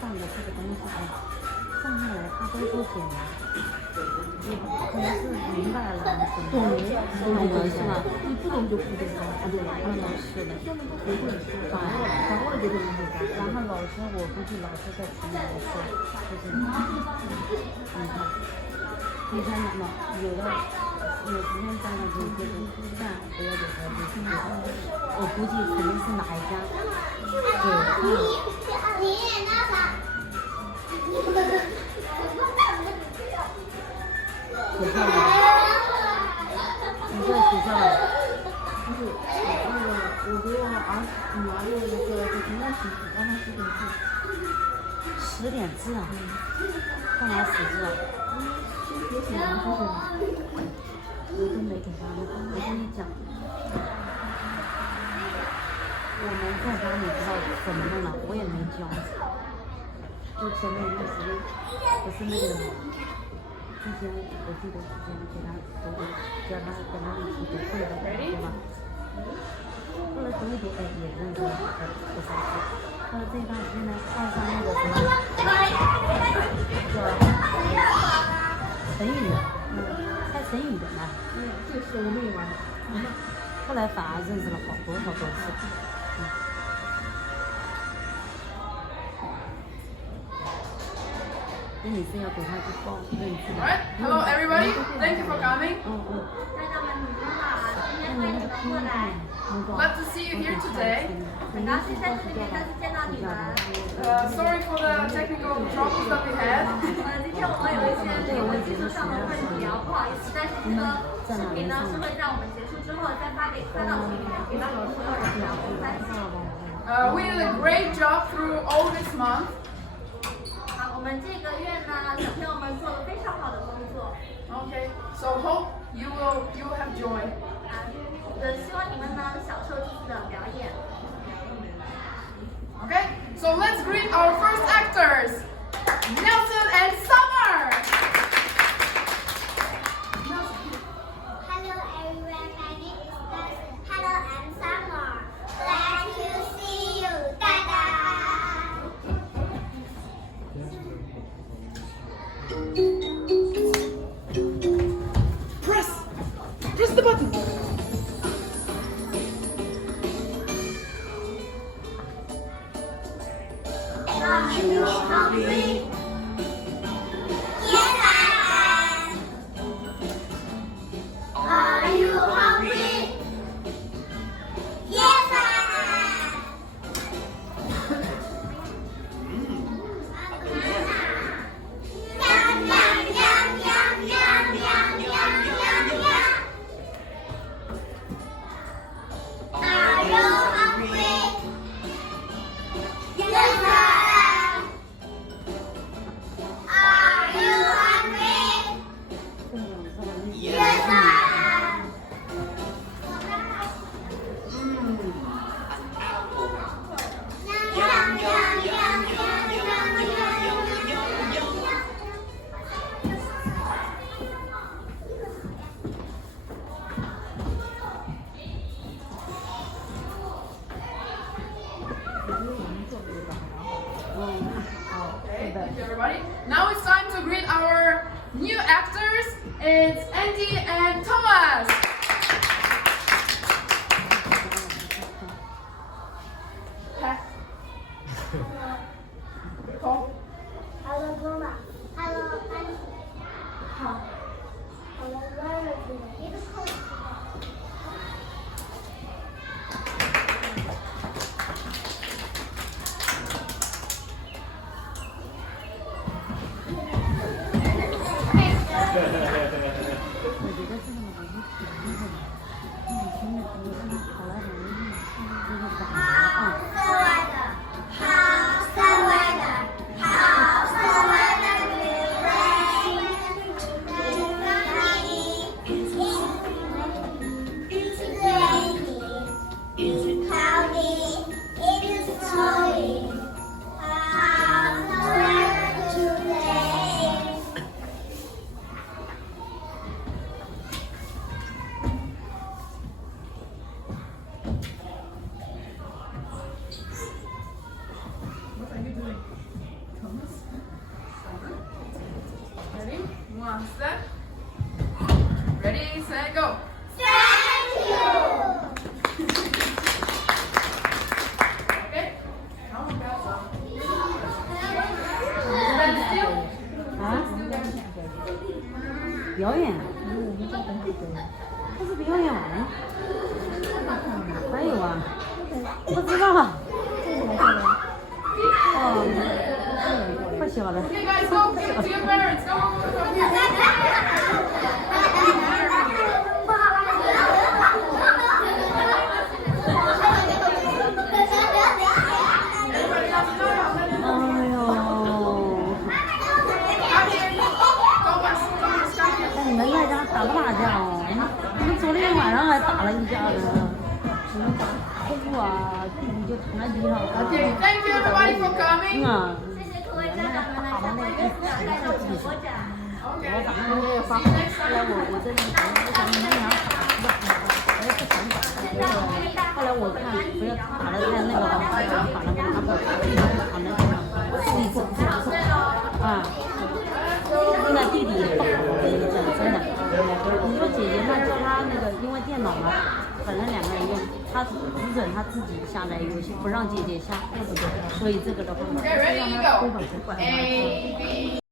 上的这个东西啊，上下来它都不简单。可能是明白了，懂了是吧？你不懂就不懂啊，对，是的，掌握了就会明白。然后老师，我估计老师在群里面说，就是你看，第三呢，有时间家长就觉得饭不要给孩子吃，我估计肯定是哪一家，学校的，你在学校的，不是那个，我给我女儿的那个应该是让她10点制啊，干嘛10字啊？先学完就是，我都没给她，我跟你讲，我们在家里知道怎么弄了，我也没教，就前面一段时间不是那个。之前我记得之前给他教他跟他一起读会的，对吧？后来读一读，哎，也认识了，不少事。后来这一段时间呢，爱上那个什么，叫成语，猜成语的嘛。这是我没玩的。后来反而认识了多次。Alright, hello everybody. Thank you for coming. Glad to see you here today. Sorry for the technical troubles that we had. 今天我们有一些技术上的问题啊，不好意思，但是这个视频呢是会在我们结束之后再发到群里面，给到所有人，然后分享。We did a great job through all this month. 我们这个月呢，小朋友们做了非常好的工作。Okay, so hope you will have joy. 希望你们呢享受这次的表演。Okay, so let's greet our first actors, Nelson and Summer. Hello everyone, my name is Nelson. Hello, I'm Summer. Glad to see you. Ta-da! Press the button. Are you hungry? Yes, I am. Are you hungry? Yes, I am. Yum, yum, yum, yum, yum, yum, yum, yum, yum. Are you hungry? Yes, I am. Are you hungry? Yes, I am. Yum, yum, yum, yum, yum, yum, yum, yum, yum. Okay, thank you everybody. Now it's time to greet our new actors. It's Andy and Thomas. Call. Hello, Mama. Hello, Annie. Hello, Laura. How's the weather? How's the weather? It's rainy. It's rainy. It's cloudy. It is snowing. How's the weather today? Understand? Ready, set, go. Thank you. Okay. Now we got some. Stand still. 啊？表演？这是表演吗？还有啊？不知道。哦，太小了。 Okay, guys, go. Give it to your parents. Go, go, go, go. Everybody else know. 哎呦， Thomas, come here. 那你们在家打不打架哦？你们昨天晚上还打了一架呢。你们打哭啊，弟弟就躺在地上。 Okay, thank you everybody for coming. 啊。谢谢各位家长们来参加这次带动直播展。 Okay. 我反正那个发，后来我在那里不想你们俩打，不想打，后来我看不要打的太那个了，打了他不躺在地上，自己走啊，那弟弟也不好，真的。你说姐姐她叫他那个，因为电脑嘛，反正两个人用，他只准他自己下载游戏，不让姐姐下，所以这个的话， Okay, ready, go. A, B.